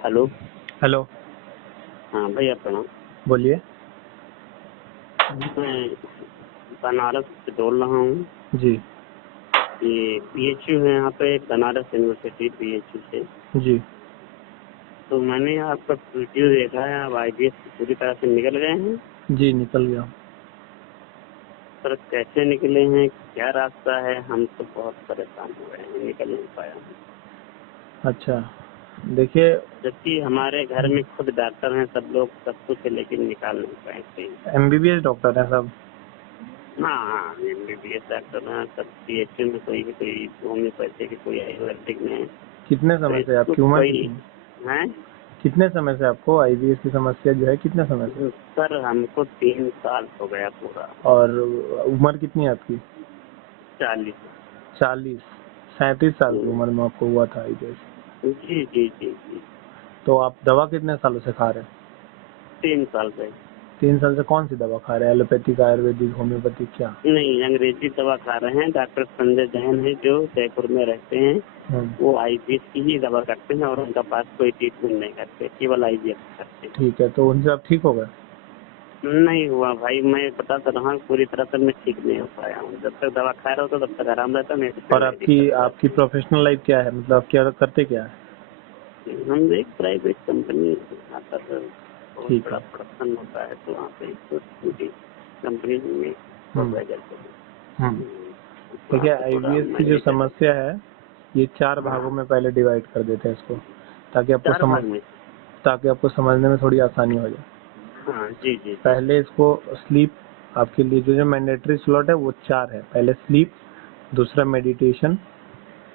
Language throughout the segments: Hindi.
हेलो। हेलो। हाँ भैया प्रणाम। बोलिए। मैं बनारस से बोल रहा हूँ। जी ये पीएचयू है यहाँ पे, बनारस यूनिवर्सिटी पीएचयू से। जी। तो मैंने आपका वीडियो देखा है, आप आईबीएस पूरी तरह से निकल गए हैं। जी निकल गया। पर कैसे निकले हैं, क्या रास्ता है, हम तो बहुत परेशान हो गए हैं, निकल नहीं पाया हूँ। अच्छा देखिए, जबकि हमारे घर में खुद डॉक्टर हैं, सब लोग सब कुछ है, लेकिन निकाल नहीं पाए। एमबीबीएस डॉक्टर है सब। हाँ एमबीबीएस डॉक्टर हैं सब। पीएचयू में कोई होम्योपैथी की, कोई आयुर्वेदिक में। कितने तो समय से इसको आपकी उम्र कोई कितनी है? कितने समय से आपको आईबीएस की समस्या जो है, कितने समय से? सर हमको 3 साल हो गया पूरा। और उम्र कितनी है आपकी? 40। 40। 37 साल की उम्र में आपको हुआ था आईबीएस। जी जी जी जी। तो आप दवा कितने सालों से खा रहे हैं? 3 साल से। 3 साल से कौन सी दवा खा रहे हैं? एलोपैथिक, आयुर्वेदिक, होम्योपैथिक, क्या? नहीं, अंग्रेजी दवा खा रहे हैं। डॉक्टर संजय जैन है जो जयपुर में रहते हैं, वो आईबीएस की ही दवा करते हैं और उनका पास कोई ट्रीटमेंट नहीं करते, केवल आईबीएस करते हैं। ठीक है, तो उनसे आप ठीक हो गए? नहीं हुआ भाई, मैं बता तो रहा हूँ, पूरी तरह से मैं ठीक नहीं हो पाया हूँ। जब तक दवा खा रहा होता तब तक आराम रहता, नहीं तो और फिर आपकी दिक्कत हो आपकी जाती प्रोफेशनल लाइफ क्या है, मतलब आप क्या करते क्या है? है। हम एक प्राइवेट कंपनी, यहाँ पर बहुत ठीक बड़ा है। प्रोडक्शन होता है, तो वहाँ पे छोटी कंपनी में सुपरवाइजर को वहाँ देखिए, पे थोड़ा आईबीएस की जो मैनेजर। समस्या है, ये 4 हाँ, भागों में पहले डिवाइड कर देते हैं इसको, चार भाग में। ताकि आपको समझने में थोड़ी आसानी हो जाए। हाँ जी जी जी। पहले इसको स्लीप, आपके लिए जो जो मैंडेटरी स्लॉट है वो 4 है। पहले स्लीप, दूसरा मेडिटेशन।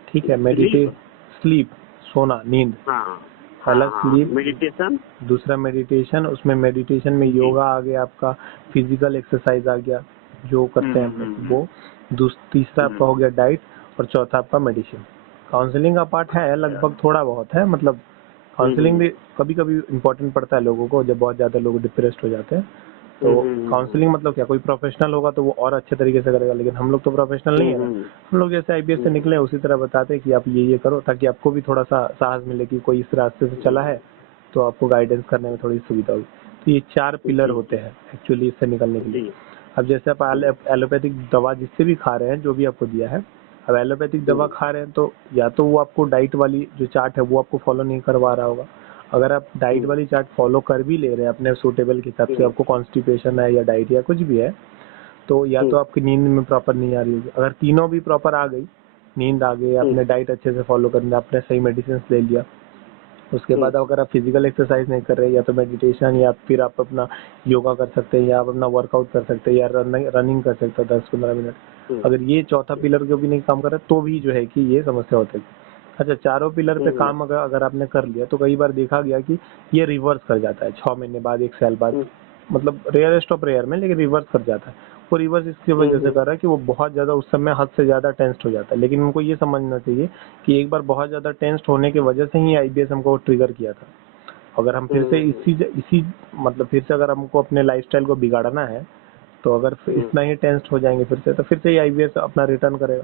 ठीक है, स्लीप। स्लीप सोना, नींद। हाँ हाँ पहला हाँ। Sleep, meditation. दूसरा मेडिटेशन। उसमें मेडिटेशन में जी। योगा आ गया, आपका फिजिकल एक्सरसाइज आ गया जो करते हैं हम लोग वो। तीसरा आपका हो गया डाइट, और चौथा आपका मेडिसिन। काउंसलिंग का पार्ट है अच्छा। लगभग, थोड़ा बहुत है, मतलब काउंसलिंग भी कभी कभी इम्पोर्टेंट पड़ता है लोगों को, जब बहुत ज़्यादा लोग डिप्रेस्ड हो जाते हैं। तो काउंसलिंग मतलब क्या, कोई प्रोफेशनल होगा तो वो और अच्छे तरीके से करेगा, लेकिन हम लोग तो प्रोफेशनल नहीं है ना। हम लोग जैसे आईबीएस से निकले उसी तरह बताते हैं कि आप ये करो, ताकि आपको भी थोड़ा सा साहस मिले कि कोई इस रास्ते से चला है, तो आपको गाइडेंस करने में थोड़ी सुविधा होगी। तो ये 4 पिलर जी होते हैं एक्चुअली इससे निकलने के लिए। जी। अब जैसे आप एलोपैथिक दवा जिससे भी खा रहे हैं, जो भी आपको दिया है, अब एलोपैथिक दवा खा रहे हैं तो या तो वो आपको डाइट वाली जो चार्ट है वो आपको फॉलो नहीं करवा रहा होगा। अगर आप डाइट वाली चार्ट फॉलो कर भी ले रहे हैं अपने सूटेबल के हिसाब से, आपको कॉन्स्टिपेशन है या डाइट या कुछ भी है, तो या तो आपकी नींद में प्रॉपर नहीं आ रही होगी। अगर तीनों भी प्रॉपर आ गई, नींद आ गई, आपने डाइट अच्छे से फॉलो कर लिया, आपने सही मेडिसिन ले लिया, उसके बाद अगर आप फिजिकल एक्सरसाइज नहीं कर रहे, या तो मेडिटेशन, या फिर आप अपना योगा कर सकते हैं, या आप अपना वर्कआउट कर सकते हैं, या रनिंग कर सकते हैं 10-15 मिनट। अगर ये चौथा पिलर जो भी नहीं काम कर रहा तो भी जो है कि ये समस्या होती है। अच्छा, चारों पिलर पे काम अगर अगर आपने कर लिया तो कई बार देखा गया कि ये रिवर्स कर जाता है 6 महीने बाद, 1 साल बाद, मतलब रेयरेस्ट ऑफ रेयर में, लेकिन रिवर्स कर जाता है। वो रिवर्स इसकी वजह से कर रहा है कि वो बहुत ज़्यादा उस समय हद से ज़्यादा टेंस्ड हो जाता है। लेकिन उनको ये समझना चाहिए कि एक बार बहुत ज़्यादा टेंस्ड होने की वजह से ही आईबीएस हमको ट्रिगर किया था। अगर हम फिर से इसी मतलब फिर से अगर हमको अपने लाइफस्टाइल को बिगाड़ना है, तो अगर इतना ही टेंस्ड हो जाएंगे फिर से, तो फिर से ही आईबीएस अपना रिटर्न करेगा।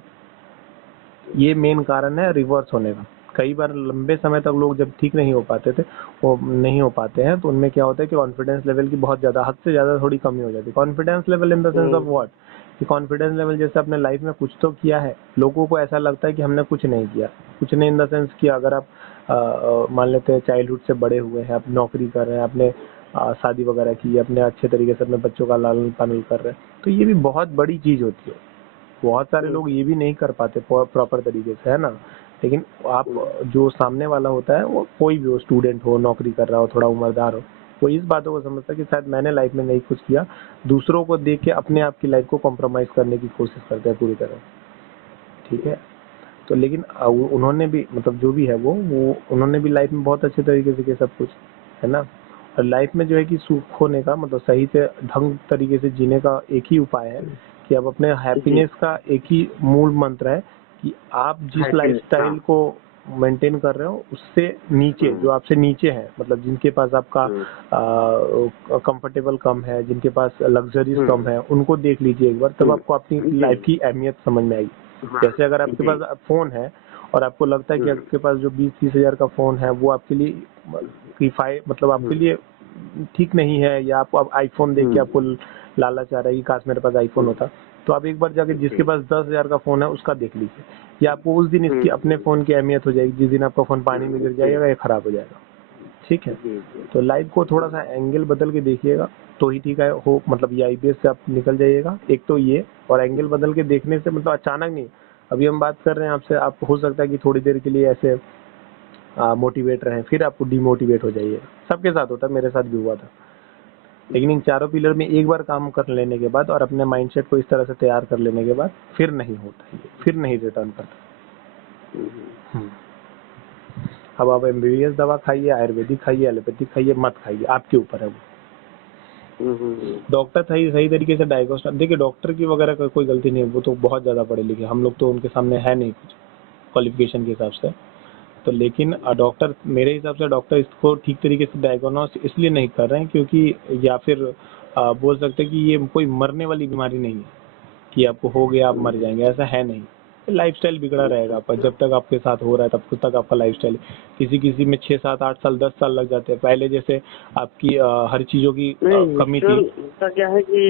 ये मेन कारण है रिवर्स होने का। कई बार लंबे समय तक लोग जब ठीक नहीं हो पाते थे, वो नहीं हो पाते हैं, तो उनमें क्या होता है कि कॉन्फिडेंस लेवल की बहुत ज़्यादा, हद से ज़्यादा थोड़ी कमी हो जाती है। Confidence level in the sense of what, कि कॉन्फिडेंस लेवल जैसे अपने लाइफ में कुछ तो किया है, लोगों को ऐसा लगता है कि हमने कुछ नहीं किया। कुछ नहीं इन द सेंस कि अगर आप मान लेते हैं चाइल्डहुड से बड़े हुए हैं, आप नौकरी कर रहे हैं, आपने शादी वगैरह की, अपने अच्छे तरीके से अपने बच्चों का लालन पालन कर रहे हैं, तो ये भी बहुत बड़ी चीज़ होती है। बहुत सारे लोग ये भी नहीं कर पाते प्रॉपर तरीके से, है ना। लेकिन आप, जो सामने वाला होता है, वो कोई भी हो, स्टूडेंट हो, नौकरी कर रहा हो, थोड़ा उम्रदार हो, वो इस बातों को समझता है कि शायद मैंने लाइफ में नहीं कुछ किया, दूसरों को देख के अपने आप की लाइफ को कॉम्प्रोमाइज करने की कोशिश करते हैं पूरी तरह। ठीक है, तो लेकिन उन्होंने भी, मतलब जो भी है वो उन्होंने भी लाइफ में बहुत अच्छे तरीके से किया सब कुछ, है ना। और लाइफ में जो है कि सुख होने का, मतलब सही से ढंग तरीके से जीने का एक ही उपाय है कि अब अपने हैप्पीनेस का एक ही मूल मंत्र है कि आप जिस लाइफस्टाइल को मेंटेन कर रहे हो उससे नीचे, जो आपसे नीचे है, मतलब जिनके पास आपका कंफर्टेबल कम है, जिनके पास लग्जरीज कम है, उनको देख लीजिए एक बार, तब आपको अपनी लाइफ की अहमियत समझ में आएगी। जैसे अगर आपके पास फोन है और आपको लगता है कि आपके पास जो 20-30 हज़ार का फ़ोन है वो आपके लिए मतलब आपके लिए ठीक नहीं है, या आप आईफोन देख के आपको लालच आ रहा है कि काश मेरे पास आईफोन होता, तो आप एक बार जाके जिसके पास 10,000 का फ़ोन है उसका देख लीजिए, या आपको उस दिन इसकी अपने फ़ोन की अहमियत हो जाएगी जिस दिन आपका फ़ोन पानी में गिर जाएगा या ख़राब हो जाएगा। ठीक है, तो लाइफ को थोड़ा सा एंगल बदल के देखिएगा तो ही ठीक है हो, मतलब ये आईपीएस से आप निकल जाइएगा। एक तो ये, और एंगल बदल के देखने से मतलब अचानक नहीं, अभी हम बात कर रहे हैं आपसे, आप हो सकता है कि थोड़ी देर के लिए ऐसे मोटिवेट रहें, फिर आपको डिमोटिवेट हो जाइएगा। सबके साथ होता है, मेरे साथ भी हुआ था। लेकिन इन चारों पिलर में एक बार काम कर लेने के बाद और अपने माइंडसेट को इस तरह से तैयार कर लेने के बाद फिर नहीं होता है, फिर नहीं रिटर्न करता। अब आप एमबीबीएस दवा खाइए, आयुर्वेदिक खाइए, एलोपैथिक खाइए, मत खाइए, आपके ऊपर है वो। डॉक्टर सही तरीके से डायग्नोस्टिक, देखिए डॉक्टर की वगैरह का कोई गलती नहीं है, वो तो बहुत ज़्यादा पढ़े लिखे, हम लोग तो उनके सामने है नहीं कुछ क्वालिफिकेशन के हिसाब से। तो लेकिन डॉक्टर, मेरे हिसाब से डॉक्टर इसको ठीक तरीके से डायग्नोस इसलिए नहीं कर रहे हैं क्योंकि, या फिर बोल सकते हैं कि ये कोई मरने वाली बीमारी नहीं है कि आपको हो गया आप मर जाएंगे, ऐसा है नहीं। लाइफस्टाइल बिगड़ा रहेगा आपका, जब तक आपके साथ हो रहा है तब तक आपका लाइफस्टाइल, किसी में 6-7-8 साल 10 साल लग जाते हैं। पहले जैसे आपकी हर चीजों की कमी थी। उसका क्या है कि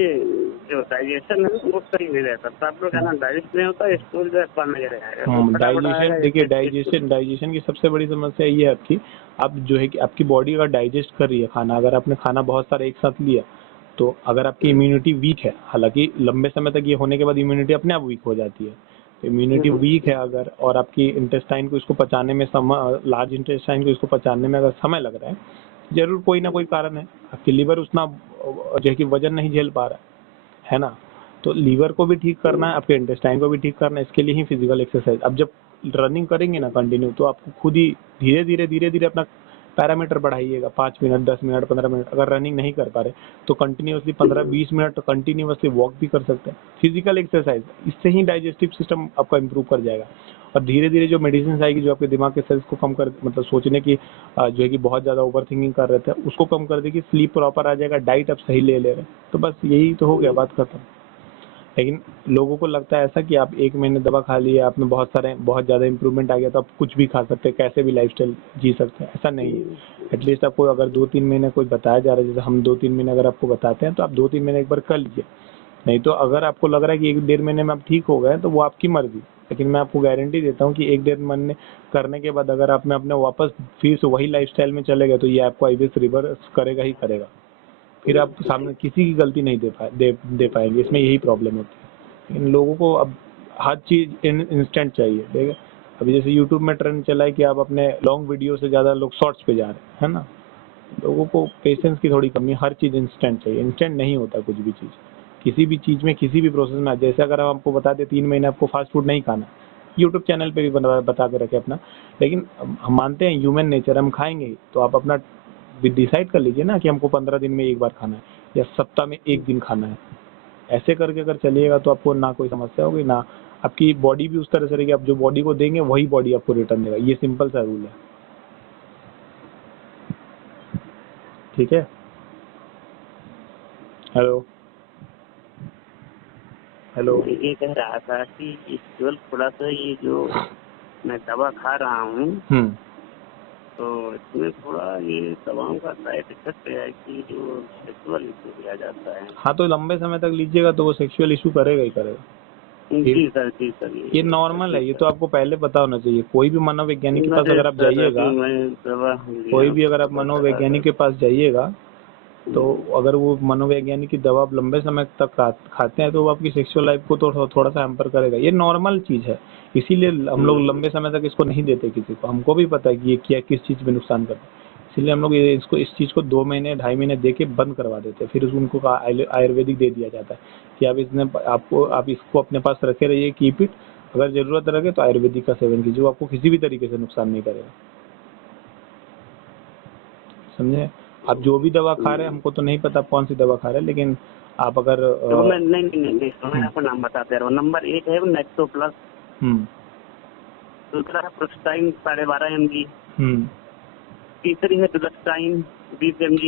जो डाइजेशन है वो सही नहीं रहता, तो आप लोग ना डाइजेस्ट नहीं होता, स्टूल जो है नहीं रहेगा। डाइजेशन, देखिए डाइजेशन की सबसे बड़ी समस्या ये है आपकी, आप जो है कि आपकी बॉडी अगर डाइजेस्ट कर रही है खाना, अगर आपने खाना बहुत सारा एक साथ लिया, तो अगर आपकी इम्यूनिटी वीक है, हालांकि लंबे समय तक ये होने के बाद इम्यूनिटी अपने आप वीक हो जाती है, तो इम्यूनिटी वीक है अगर, और आपकी इंटेस्टाइन को इसको पचाने में लार्ज इंटेस्टाइन को इसको पचाने में अगर समय लग रहा है, जरूर कोई ना कोई कारण है। आपकी लीवर उतना जो है कि वजन नहीं झेल पा रहा है ना, तो लीवर को भी ठीक करना है, आपके इंटेस्टाइन को भी ठीक करना है, इसके लिए ही फिजिकल एक्सरसाइज। अब जब रनिंग करेंगे ना कंटिन्यू, तो आपको खुद ही धीरे धीरे अपना पैरामीटर बढ़ाइएगा, 5 मिनट, 10 मिनट, 15 मिनट। अगर रनिंग नहीं कर पा रहे तो कंटिन्यूअसली 15-20 मिनट कंटिन्यूअसली वॉक भी कर सकते हैं, फिजिकल एक्सरसाइज। इससे ही डाइजेस्टिव सिस्टम आपका इंप्रूव कर जाएगा, और धीरे धीरे जो मेडिसिन आएगी जो आपके दिमाग के सेल्स को कम कर, मतलब सोचने की जो है कि बहुत ज़्यादा ओवर थिंकिंग कर रहे थे उसको कम कर देगी, स्लीप प्रॉपर आ जाएगा, डाइट आप सही ले रहे, तो बस यही तो हो गया, बात खत्म। लेकिन लोगों को लगता है ऐसा कि आप 1 महीने दवा खा लिए, आप में बहुत ज़्यादा इंप्रूवमेंट आ गया तो आप कुछ भी खा सकते हैं, कैसे भी लाइफस्टाइल जी सकते हैं, ऐसा नहीं है। एटलीस्ट आपको अगर 2-3 महीने कोई बताया जा रहा है, जैसे हम 2-3 महीने अगर आपको बताते हैं तो आप 2-3 महीने एक बार कर लीजिए। नहीं तो अगर आपको लग रहा है कि 1-1.5 महीने में आप ठीक हो गए तो वो आपकी मर्जी, लेकिन मैं आपको गारंटी देता हूँ कि 1-1.5 महीने करने के बाद अगर आप में अपने वापस फिर से वही लाइफस्टाइल में चले गए तो ये आपको आईबीएस रिवर्स करेगा ही करेगा। फिर आप सामने किसी की गलती नहीं दे पाएंगे, इसमें यही प्रॉब्लम होती है। इन लोगों को अब हर चीज़ इंस्टेंट चाहिए, ठीक है। अभी जैसे यूट्यूब में ट्रेंड चला है कि आप अपने लॉन्ग वीडियो से ज़्यादा लोग शॉर्ट्स पे जा रहे हैं, है ना। लोगों को पेशेंस की थोड़ी कमी, हर चीज़ इंस्टेंट चाहिए, इंस्टेंट नहीं होता कुछ भी चीज़, किसी भी चीज़ में, किसी भी प्रोसेस में। जैसे अगर हम आपको बता दें 3 महीने आपको फास्ट फूड नहीं खाना, यूट्यूब चैनल पे भी बता के रखे अपना, लेकिन हम मानते हैं ह्यूमन नेचर, हम खाएंगे ही, तो आप अपना डिसाइड कर लीजिए ना कि हमको 15 दिन में एक बार खाना है या सप्ताह में 1 दिन खाना है। ऐसे करके अगर चलिएगा तो आपको ना कोई समस्या होगी, ना आपकी बॉडी भी उस तरह से रहेगी, आप जो बॉडी को देंगे वही बॉडी आपको रिटर्न देगा, ये सिंपल सा रूल है, ठीक है। हेलो हेलो, ये कह रहा था कि केवल थोड़ा सा ये जो मैं दवा खा रहा हूँ, तो इसमें थोड़ा ये दवाओं का साइड इफेक्ट है कि जो सेक्सुअल इशू किया जाता है। हाँ, तो लंबे समय तक लीजिएगा तो वो सेक्सुअल इशू करेगा ही करेगा। जी सर ये नॉर्मल है, ये तो आपको पहले पता होना चाहिए। कोई भी मनोवैज्ञानिक के पास अगर आप जाइएगा, कोई भी अगर आप मनोवैज्ञानिक के पास जाइएगा, तो अगर वो मनोवैज्ञानिक की दवा आप लंबे समय तक खाते हैं तो वो आपकी सेक्सुअल लाइफ को तो थोड़ा सा हैम्पर करेगा, ये नॉर्मल चीज़ है। इसीलिए हम लोग लंबे समय तक इसको नहीं देते किसी को, हमको भी पता है कि ये क्या किस चीज़ में नुकसान करता है, इसलिए हम लोग इस चीज़ को 2 महीने 2.5 महीने दे के बंद करवा देते हैं। फिर उनको आयुर्वेदिक दे दिया जाता है कि आप इसको अपने पास रखे रहिए, कीप इट, अगर ज़रूरत लगे तो आयुर्वेदिक का सेवन कीजिए, वो आपको किसी भी तरीके से नुकसान नहीं करेगा, समझे। आप जो भी दवा खा रहे हैं, हमको तो नहीं पता कौन सी दवा खा रहे हैं, लेकिन आप अगर तो मैं आपको नाम बताते रहा हूँ। नंबर 1 है नेक्सो प्लस, दूसरा है प्रोस्टाइन 12.5 mg, तीसरी है डुलस्टाइन 20 mg,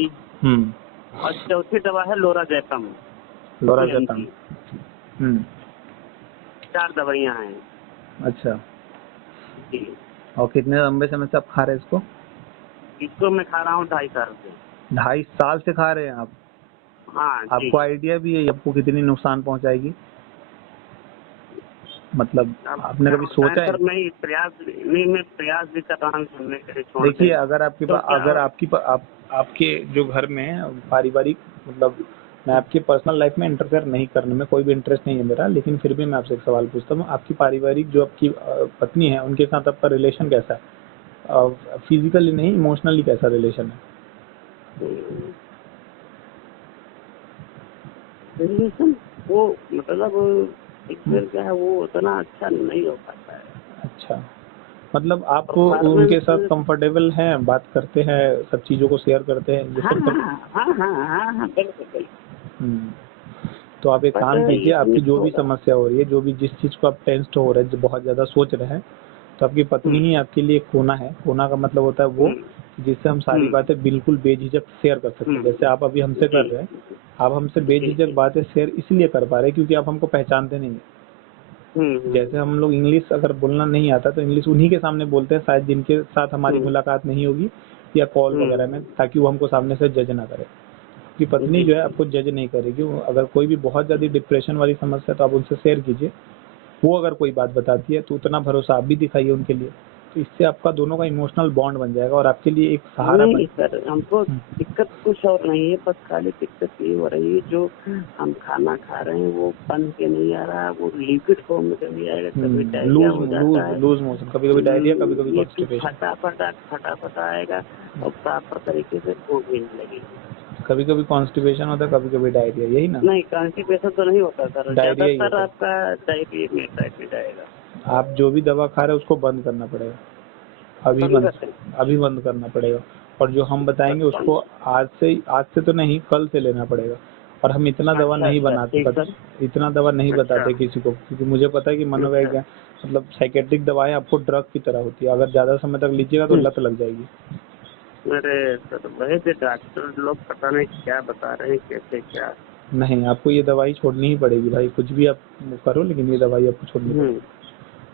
और चौथी दवा है लोराजेपम। 4 दवाइयाँ हैं। अच्छा, जी। और कितने लंबे समय से आप खा रहे हैं इसको? इसको मैं खा रहा हूँ 2.5 साल से। 2.5 साल से खा रहे हैं आप? हाँ जी। आपको आइडिया भी है आपको कितनी नुकसान पहुंचाएगी? मतलब आपने कभी सोचा है? सर मैं प्रयास भी कर रहा हूँ सुनने के लिए, छोड़ देखिए, दें। अगर आपके तो पास क्या अगर आपके जो घर में पारिवारिक, मतलब मैं आपकी पर्सनल लाइफ में इंटरफेयर नहीं करने में कोई भी इंटरेस्ट नहीं है मेरा, लेकिन फिर भी मैं आपसे एक सवाल पूछता हूँ, आपकी पारिवारिक जो आपकी पत्नी है उनके साथ आपका रिलेशन कैसा है? फिजिकली नहीं, इमोशनली कैसा रिलेशन है? रिलेशन वो मतलब सेक्सुअल क्या है, वो उतना अच्छा नहीं हो पाता है। अच्छा, मतलब आप परफॉर्मेंस। उनके साथ कंफर्टेबल हैं, बात करते हैं, सब चीज़ों को शेयर करते हैं, ये हाँ सब हाँ हाँ हाँ हाँ हाँ, बिल्कुल बिल्कुल। तो आप एक बट काम कीजिए, आपकी इसमें जो भी थोड़ा। समस्या हो रही है, जो भी जिस चीज़ को आप टेंस्ड हो रहे हैं, जो बहुत ज़्यादा सोच रहे हैं, तो आपकी पत्नी ही आपके लिए कोना है। कोना का मतलब होता है वो जिससे हम सारी बातें बिल्कुल बेझिझक शेयर कर सकते हैं। जैसे आप अभी हमसे कर रहे हैं, आप हमसे बेझिझक बातें शेयर इसलिए कर पा रहे हैं क्योंकि आप हमको पहचानते नहीं हैं। जैसे हम लोग इंग्लिश अगर बोलना नहीं आता तो इंग्लिश उन्हीं के सामने बोलते हैं शायद जिनके साथ हमारी मुलाकात नहीं होगी या कॉल वगैरह में, ताकि वो हमको सामने से जज ना करे। आपकी पत्नी जो है आपको जज नहीं करेगी। अगर कोई भी बहुत ज़्यादा डिप्रेशन वाली समस्या है तो आप उनसे शेयर कीजिए। वो अगर कोई बात बताती है तो उतना भरोसा आप भी दिखाइए उनके लिए। तो इससे आपका दोनों का इमोशनल बॉन्ड बन जाएगा और आपके लिए एक सहारा नहीं सर, हमको दिक्कत कुछ और नहीं है, बस खाली दिक्कत ये हो रही है जो हम खाना खा रहे हैं वो बन के नहीं आ रहा, वो लिक्विड फॉर्म में चली आएगा, कभी डायरिया हो जाता है, लूज मोशन, कभी कभी डायरिया, कभी कभी ये कॉन्स्टिपेशन, फटाफट आएगा और प्रॉपर तरीके से भूख भी नहीं लगेगी। कभी कभी कॉन्स्टिपेशन होता है, कभी कभी डायरिया, यही ना? नहीं, कॉन्स्टिपेशन तो नहीं होता सर, डायरिया ही ज्यादातर होता है। आपका डायरिया में टाइफाइड आएगा। आप जो भी दवा खा रहे हैं उसको बंद करना पड़ेगा, अभी बंद करना पड़ेगा। और जो हम बताएंगे उसको आज से तो नहीं, कल से लेना पड़ेगा। और हम इतना दवा नहीं बताते किसी को, क्योंकि मुझे पता है कि मनोवैज्ञानिक मतलब साइकेट्रिक दवाएं आपको ड्रग की तरह होती है, अगर ज्यादा समय तक लीजिएगा तो लत लग जाएगी। अरे सर, वही तो डॉक्टर लोग पता नहीं क्या बता रहे हैं, कैसे क्या। नहीं, आपको ये दवाई छोड़नी ही पड़ेगी भाई, कुछ भी आप करो लेकिन ये दवाई आपको छोड़नी पड़ेगी।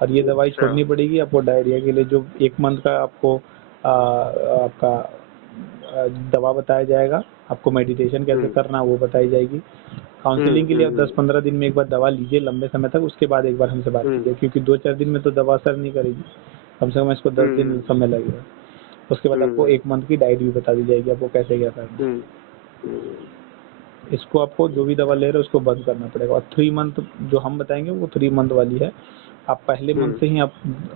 और ये दवाई छोड़नी पड़ेगी आपको डायरिया के लिए। जो 1 मंथ का आपको आपका दवा बताया जाएगा, आपको मेडिटेशन कैसे करना वो बताई जाएगी। काउंसलिंग के लिए आप 10-15 दिन में एक बार दवा लीजिए लंबे समय तक, उसके बाद एक बार हमसे बात कीजिए, क्योंकि 2-4 दिन में तो दवा असर नहीं करेगी, कम से कम इसको 10 दिन समय लगेगा। उसके बाद आपको 1 मंथ की डाइट भी बता दी जाएगी, आपको कैसे क्या करना है। इसको आपको जो भी दवा ले रहे हो उसको बंद करना पड़ेगा। और 3 मंथ जो हम बताएंगे वो 3 मंथ वाली है। आप पहले मंथ से ही आप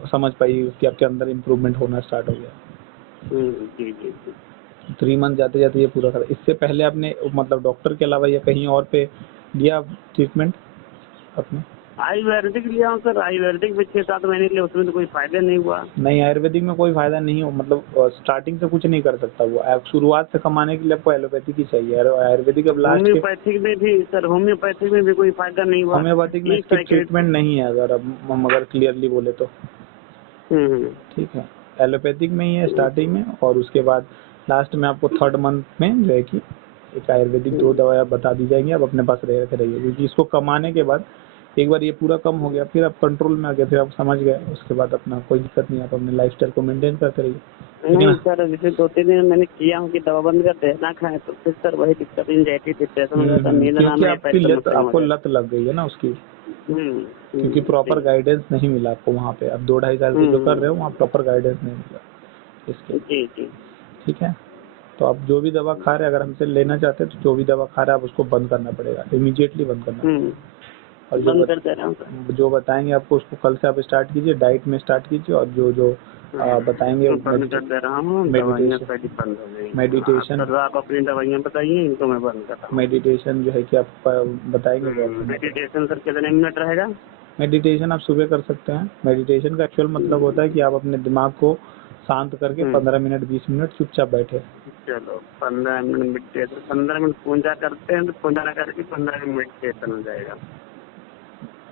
समझ पाइए कि आपके अंदर इम्प्रूवमेंट होना स्टार्ट हो गया। 3 मंथ जाते जाते ये पूरा कर। इससे पहले आपने मतलब डॉक्टर के अलावा या कहीं और पे लिया ट्रीटमेंट अपने? आयुर्वेदिक लिया हूँ सर, आयुर्वेदिक में 6-7 महीने के लिए, उसमें तो कोई फायदा नहीं हुआ। नहीं, आयुर्वेदिक में कोई फायदा नहीं हो, मतलब स्टार्टिंग से कुछ नहीं कर सकता वो। शुरुआत से कमाने के लिए आपको एलोपैथिक ही चाहिए। आयुर्वेदिक अब लास्ट होम्योपैथिक में भी सर, होम्योपैथिक में भी कोई फायदा नहीं हुआ। होम्योपैथिक में इसकी ट्रीटमेंट नहीं है, अगर अब हम अगर क्लियरली बोले तो। ठीक है, एलोपैथिक में ही है स्टार्टिंग में, और उसके बाद लास्ट में आपको 3rd मंथ में जो है कि एक आयुर्वेदिक 2 दवाएं बता दी जाएंगी, आप अपने पास रखे रहिए। क्योंकि इसको कमाने के बाद एक बार ये पूरा कम हो गया, फिर आप कंट्रोल में आ गए, फिर आप समझ गए, उसके बाद अपना कोई दिक्कत नहीं, आप अपने लाइफस्टाइल को मेंटेन करते रहिए। नहीं सर, जैसे 2-3 दिन मैंने किया हूँ कि दवा बंद करते हैं ना खाएं, तो फिर सर वही दिक्कत, एंजाइटी, डिप्रेशन हो जाता है, नींद ना आना, आपको लत लग गई है ना उसकी, क्योंकि प्रॉपर गाइडेंस नहीं मिला आपको वहाँ पे। अब 2-2.5 साल से जो कर रहे हो वहाँ प्रॉपर गाइडेंस नहीं मिला इसके। जी। ठीक है, तो आप जो भी दवा खा रहे हैं, अगर हमसे लेना चाहते हैं तो जो भी दवा खा रहे हैं आप उसको बंद करना पड़ेगा, इमीडिएटली बंद करना। और जो बताएंगे आपको उसको कल से आप स्टार्ट कीजिए, डाइट में स्टार्ट कीजिए, और जो बताएंगे मेडिटेशन, आप अपनी दवाइयाँ बताइए, इनको मैं बंद कर रहा हूँ। मेडिटेशन जो है कि आप बताएंगे मेडिटेशन सर कितने मिनट रहेगा? मेडिटेशन आप सुबह कर सकते हैं। मेडिटेशन का एक्चुअल मतलब होता है कि आप अपने दिमाग को शांत करके 15 मिनट 20 मिनट चुपचाप बैठे। चलो 15 मिनट मेडिटेशन, 15 मिनट पूजा करते हैं तो पूजा करके 15 मिनट मेडिटेशन हो जाएगा।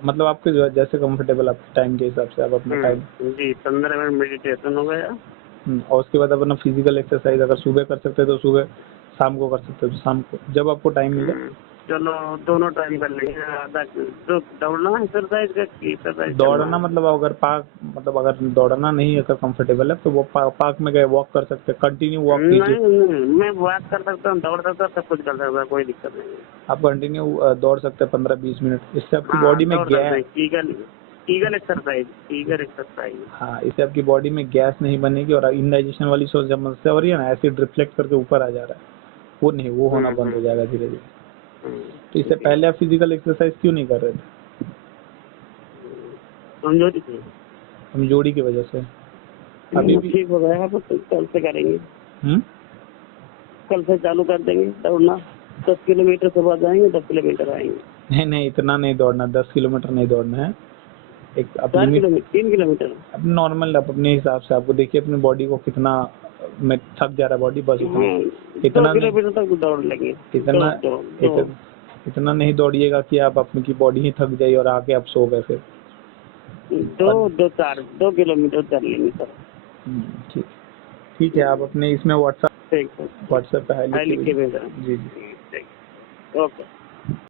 मतलब आपके जैसे कंफर्टेबल आपके टाइम के हिसाब से आप अपना टाइम। जी, 15 मिनट मेडिटेशन हो गया। और उसके बाद अपना फिजिकल एक्सरसाइज अगर सुबह कर सकते हैं तो सुबह, शाम को कर सकते हैं तो शाम को, जब आपको टाइम मिले चलो दोनों टाइम कर लेंगे। आधा तो दौड़ना एक्सरसाइज का एक्सरसाइज दौड़ना मतलब अगर दौड़ना नहीं अगर कंफर्टेबल है तो वो पार्क में गए वॉक कर सकते हैं, कंटिन्यू वॉक कीजिए। नहीं, मैं वॉक कर सकता हूँ, दौड़ सकता हूँ, सब कुछ कर सकता हूँ, कोई दिक्कत नहीं है। आप कंटिन्यू दौड़ सकते हैं 15-20 मिनट। इससे आपकी हाँ, बॉडी में दौड़ सकते हैं। Gas Kegel exercise. हाँ, इससे आपकी बॉडी में गैस नहीं बनेगी और इनडाइजेशन वाली समस्या हो रही है ना, एसिड रिफ्लेक्ट करके ऊपर आ जा रहा है, वो होना बंद हो जाएगा धीरे धीरे। तो इससे पहले आप फिजिकल एक्सरसाइज क्यों नहीं कर रहे थे? कमजोरी थी। कमजोरी की वजह से। अभी भी ठीक हो गया है, तो कल से करेंगे। कल से चालू कर देंगे दौड़ना। 10 किलोमीटर सुबह जाएंगे, 10 किलोमीटर आएंगे। नहीं, इतना नहीं दौड़ना, 10 किलोमीटर नहीं दौड़ना है। एक 3 किलोमीटर अब नॉर्मल आप अपने हिसाब से आपको देखिए अपनी बॉडी को कितना में थक जा रहा है बॉडी, बस इतना 2 किलोमीटर तक दौड़ लेंगे। इतना नहीं दौड़िएगा कि आप अपनी बॉडी ही थक जाए और आके आप सो गए फिर। 2 किलोमीटर चल लेंगे सर। ठीक है, आप अपने इसमें व्हाट्सएप पे हाई लिख के भेजा। जी। ओके।